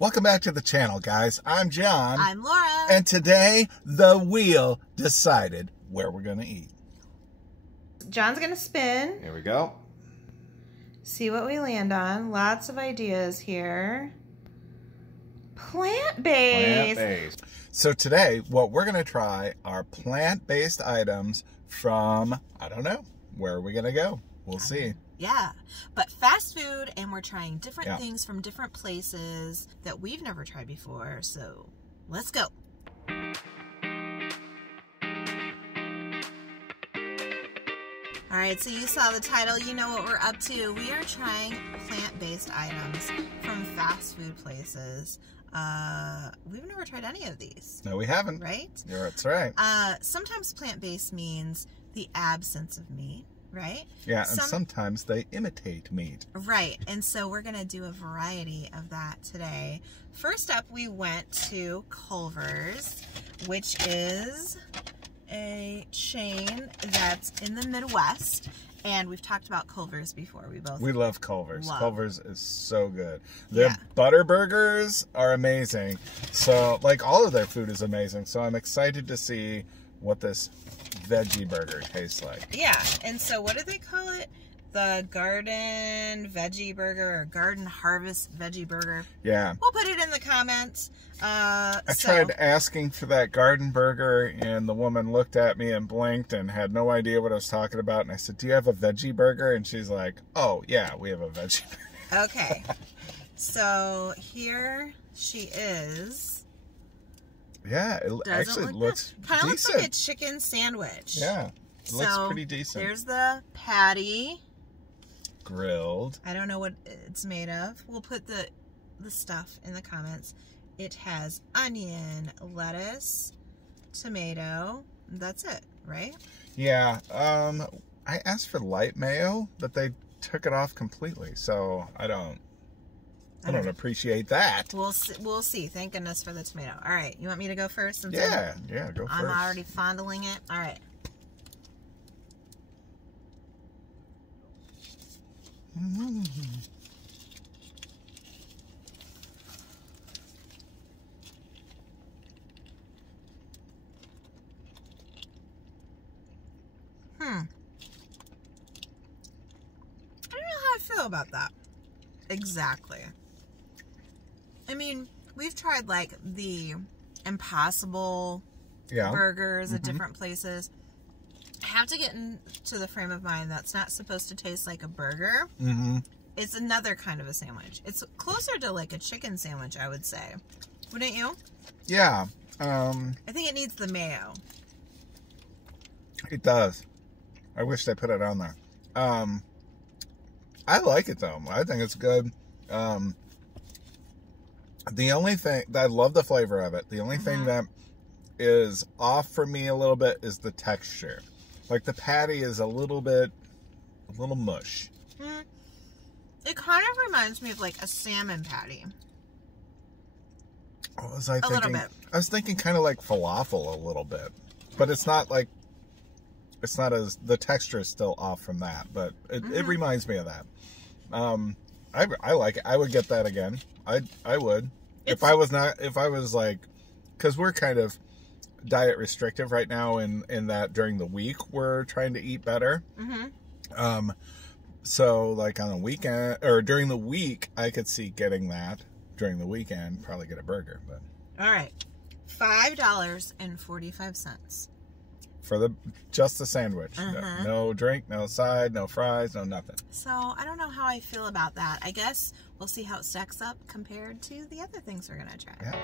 Welcome back to the channel, guys. I'm John. I'm Laura. And today, the wheel decided where we're going to eat. John's going to spin. Here we go. See what we land on. Lots of ideas here. Plant-based. Plant-based. So today, what we're going to try are plant-based items from, I don't know, where are we going to go? We'll see. Yeah, but fast food, and we're trying different things from different places that we've never tried before. So let's go. All right, so you saw the title, you know what we're up to. We are trying plant-based items from fast food places. We've never tried any of these. No, we haven't. Right? Yeah, that's right. Sometimes plant-based means the absence of meat. Right? Yeah, and sometimes they imitate meat. Right, and so we're going to do a variety of that today. First up, we went to Culvers, which is a chain that's in the Midwest. And we've talked about Culvers before. We love Culvers. Love. Culvers is so good. Their butter burgers are amazing. So, like, all of their food is amazing. So I'm excited to see what this veggie burger tastes like. Yeah, and so what do they call it? The garden veggie burger or garden harvest veggie burger. Yeah. We'll put it in the comments. I tried asking for that garden burger, and the woman looked at me and blinked and had no idea what I was talking about. And I said, do you have a veggie burger? And she's like, oh, yeah, we have a veggie burger. Okay. So here she is. Yeah, it actually looks kind of decent. looks like a chicken sandwich. Yeah, it looks pretty decent. There's the patty. Grilled. I don't know what it's made of. We'll put the stuff in the comments. It has onion, lettuce, tomato. That's it, right? Yeah. I asked for light mayo, but they took it off completely. So I don't appreciate that. We'll see. Thank goodness for the tomato. All right. You want me to go first? Yeah, go first. I'm already fondling it. All right. I don't know how I feel about that. Exactly. I mean, we've tried like the Impossible burgers at different places. I have to get into the frame of mind that's not supposed to taste like a burger. It's another kind of a sandwich. It's closer to like a chicken sandwich, I would say. Wouldn't you? Yeah. I think it needs the mayo. It does. I wish they put it on there. I like it though. I think it's good. The only thing I love the flavor of it. The only thing that is off for me a little bit is the texture. Like the patty is a little mush. It kind of reminds me of like a salmon patty. What was I thinking? A little bit. I was thinking kind of like falafel a little bit, but it's not like. It's not as, the texture is still off from that, but it reminds me of that. I like it. I would get that again. I would. If I was like, because we're kind of diet restrictive right now in that during the week we're trying to eat better. So like on a weekend or during the week, I could see getting that during the weekend, probably get a burger, but. All right. $5.45. For just the sandwich. No drink, no side, no fries, no nothing. So I don't know how I feel about that. I guess we'll see how it stacks up compared to the other things we're going to try. Yeah.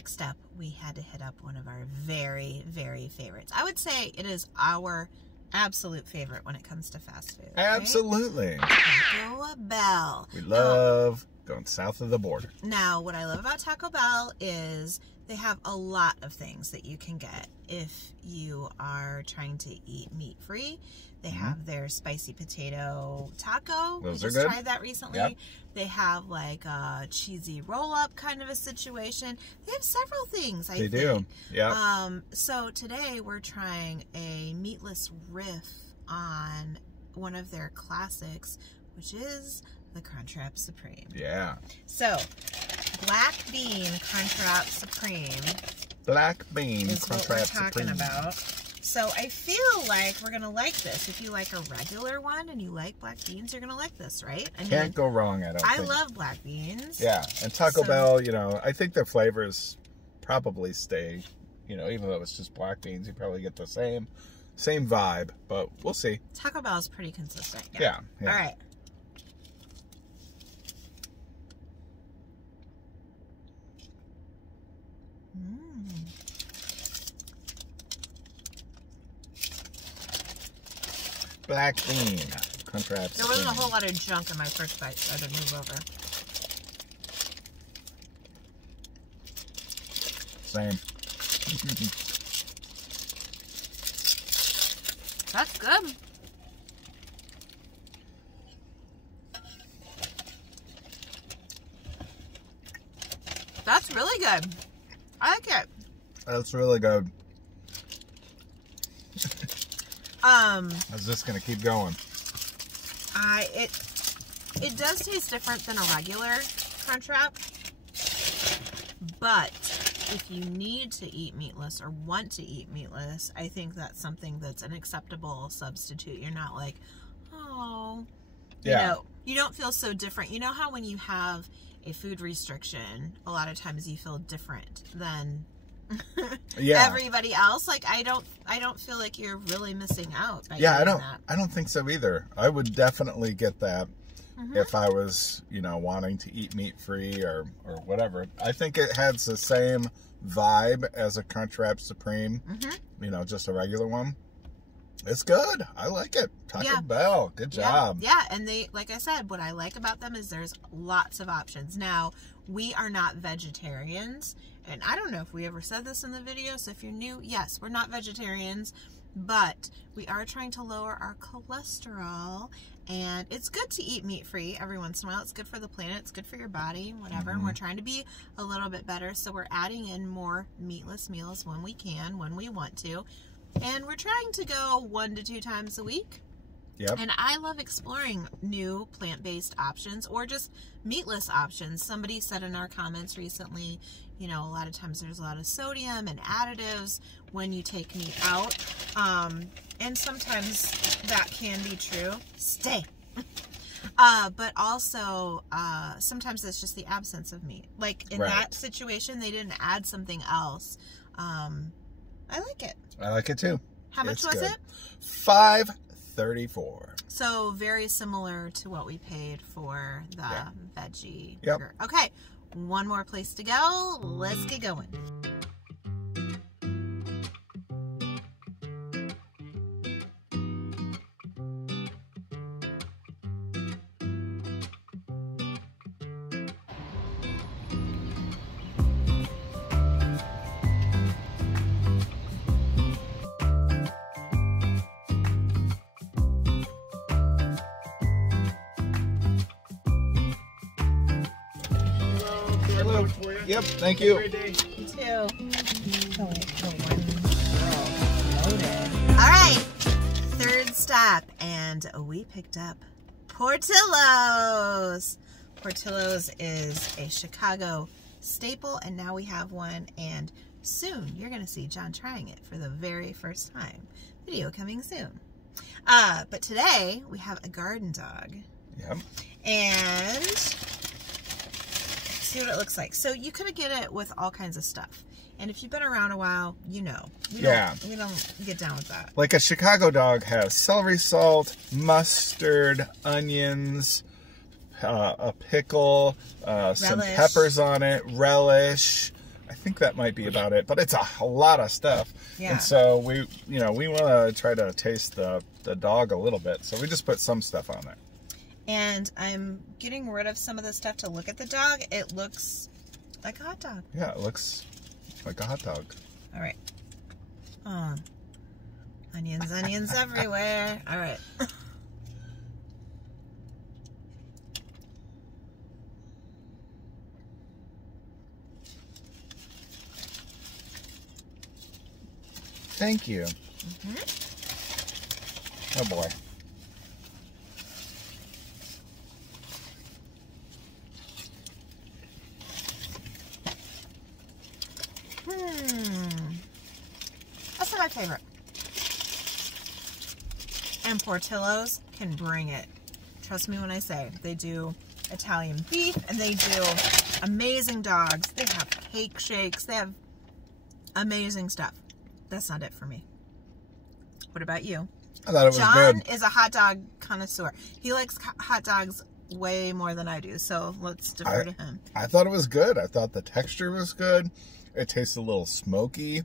next up, we had to hit up one of our very, very favorites. I would say it is our absolute favorite when it comes to fast food. Absolutely. Right? Taco Bell. We love going south of the border. Now, what I love about Taco Bell is they have a lot of things that you can get if you are trying to eat meat-free. They have their spicy potato taco. Those we are just good. tried that recently. Yep. They have like a cheesy roll-up kind of a situation. They have several things, I think. They do. Yeah. So today we're trying a meatless riff on one of their classics, which is the Crunchwrap Supreme. Yeah. So, black bean Crunchwrap Supreme. Black bean is what we're Crunchwrap talking Supreme. about. So I feel like we're gonna like this. If you like a regular one and you like black beans, you're gonna like this, right? I mean, Can't go wrong, I don't think. I love black beans. Yeah, and Taco Bell, you know, I think their flavors probably stay, you know, even though it's just black beans, you probably get the same vibe, but we'll see. Taco Bell is pretty consistent. Yeah. All right. Black bean Crunchwrap. There wasn't a whole lot of junk in my first bite, so I had to move over. Same. That's good. That's really good. I like it. That's really good. I was just gonna keep going. It does taste different than a regular Crunchwrap, but if you need to eat meatless or want to eat meatless, I think that's something that's an acceptable substitute. You're not like, oh, Yeah. you know, you don't feel so different. You know how when you have a food restriction, a lot of times you feel different than Yeah. everybody else. Like I don't feel like you're really missing out by Yeah, eating that. I don't think so either. I would definitely get that if I was, you know, wanting to eat meat free or whatever. I think it has the same vibe as a Crunchwrap Supreme. You know, just a regular one. It's good. I like it. Taco Bell. Good job. Yeah, and they, like I said, what I like about them is there's lots of options. Now, we are not vegetarians, and I don't know if we ever said this in the video, so if you're new, yes, we're not vegetarians, but we are trying to lower our cholesterol, and it's good to eat meat-free every once in a while. It's good for the planet, it's good for your body, whatever, and we're trying to be a little bit better, so we're adding in more meatless meals when we can, when we want to. And we're trying to go 1 to 2 times a week. Yep. And I love exploring new plant-based options or just meatless options. Somebody said in our comments recently, you know, a lot of times there's a lot of sodium and additives when you take meat out. And sometimes that can be true. Stay. But also, sometimes it's just the absence of meat. Like in that situation, they didn't add something else. I like it. I like it too. How much was it? $5.34. So very similar to what we paid for the veggie Yep. burger. Okay, one more place to go. Let's get going. Hello. Yep, thank you. You too. All right, third stop, and we picked up Portillos. Portillos is a Chicago staple, and now we have one, and soon you're going to see John trying it for the very first time. Video coming soon. But today we have a garden dog. Yep. And see what it looks like. So you could get it with all kinds of stuff. And if you've been around a while, you know. We don't get down with that. Like a Chicago dog has celery salt, mustard, onions, a pickle, some peppers on it, relish. I think that might be about it, but it's a lot of stuff. Yeah. And so we want to try to taste the dog a little bit. So we just put some stuff on there. And I'm getting rid of some of the stuff to look at the dog. It looks like a hot dog. Yeah, it looks like a hot dog. All right. Oh, onions everywhere. All right. Thank you. Oh boy. That's not my favorite. And Portillos can bring it. Trust me when I say they do Italian beef and they do amazing dogs. They have cake shakes. They have amazing stuff. That's not it for me. What about you? I thought it was good. John is a hot dog connoisseur. He likes hot dogs way more than I do, so let's defer to him. I thought it was good. I thought the texture was good. It tasted a little smoky.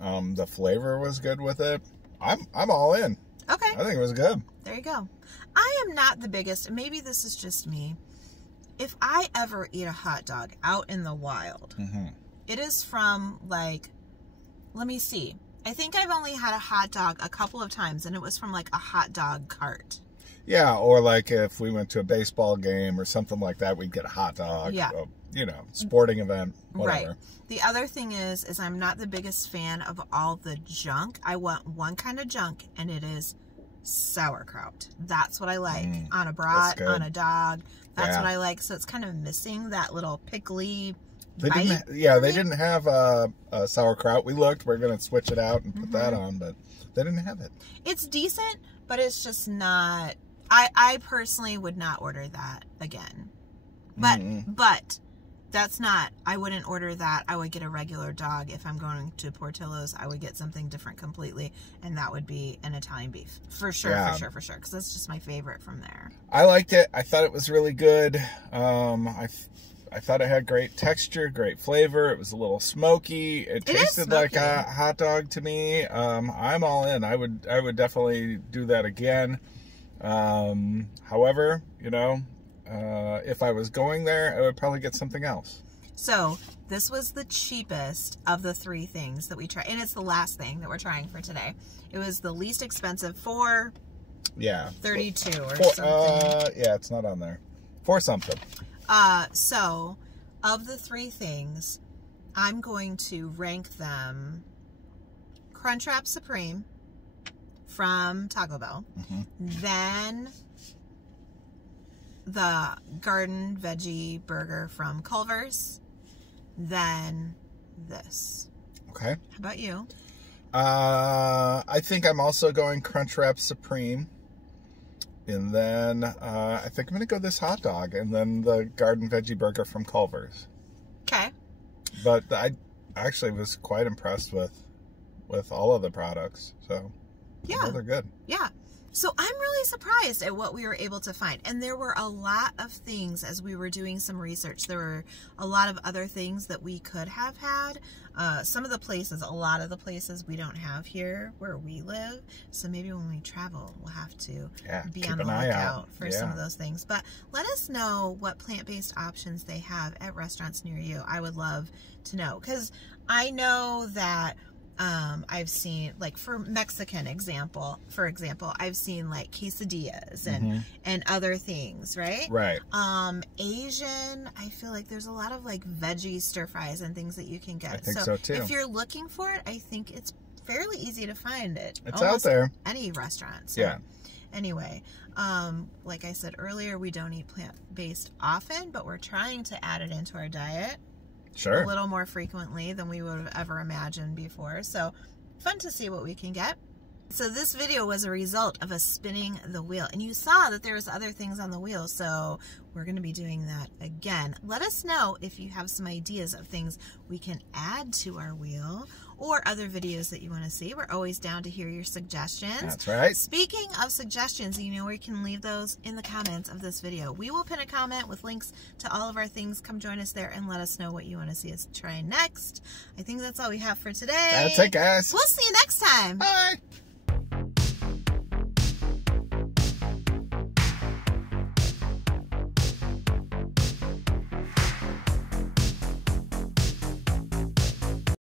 The flavor was good with it. I'm all in. Okay. I think it was good. There you go. I am not the biggest, maybe this is just me. If I ever eat a hot dog out in the wild, it is from like, let me see. I think I've only had a hot dog a couple of times, and it was from like a hot dog cart. Yeah, or like if we went to a baseball game or something like that, we'd get a hot dog. Yeah. Sporting event, whatever. Right. The other thing is I'm not the biggest fan of all the junk. I want one kind of junk, and it is sauerkraut. That's what I like on a brat, on a dog. That's what I like. So it's kind of missing that little pickly bite. They didn't have sauerkraut. We looked. We're going to switch it out and put that on, but they didn't have it. It's decent, but it's just not. I personally would not order that again. But that's not, I wouldn't order that. I would get a regular dog. If I'm going to Portillos, I would get something different completely, and that would be an Italian beef. For sure, for sure, because that's just my favorite from there. I liked it. I thought it was really good. I thought it had great texture, great flavor. It was a little smoky. It tasted like a hot dog to me. I'm all in. I would definitely do that again. However, if I was going there, I would probably get something else. So this was the cheapest of the three things that we tried, and it's the last thing that we're trying for today. It was the least expensive for $32 or something. Yeah, it's not on there. For something. So of the three things, I'm going to rank them Crunchwrap Supreme from Taco Bell, then the garden veggie burger from Culvers, then this. Okay. How about you? I think I'm also going Crunchwrap Supreme. And then I think I'm going to go this hot dog. And then the garden veggie burger from Culvers. Okay. But I actually was quite impressed with all of the products. So, yeah, they're good. Yeah. So I'm really surprised at what we were able to find. And there were a lot of things as we were doing some research. There were a lot of other things that we could have had. Some of the places, a lot of the places we don't have here where we live. So maybe when we travel, we'll have to be on the lookout for some of those things. But let us know what plant-based options they have at restaurants near you. I would love to know. Because I know that I've seen, like, for Mexican for example, I've seen like quesadillas and other things, right? Right. Asian, I feel like there's a lot of like veggie stir fries and things that you can get. I think so too. If you're looking for it, I think it's fairly easy to find it. It's out there. Any restaurant. So yeah. Anyway, like I said earlier, we don't eat plant-based often, but we're trying to add it into our diet. Sure. A little more frequently than we would have ever imagined before. So fun to see what we can get. So this video was a result of us spinning the wheel. And you saw that there was other things on the wheel. So we're going to be doing that again. Let us know if you have some ideas of things we can add to our wheel. or other videos that you want to see. We're always down to hear your suggestions. That's right. Speaking of suggestions, you know where you can leave those in the comments of this video. We will pin a comment with links to all of our things. Come join us there and let us know what you want to see us try next. I think that's all we have for today. That's it, guys. We'll see you next time. Bye.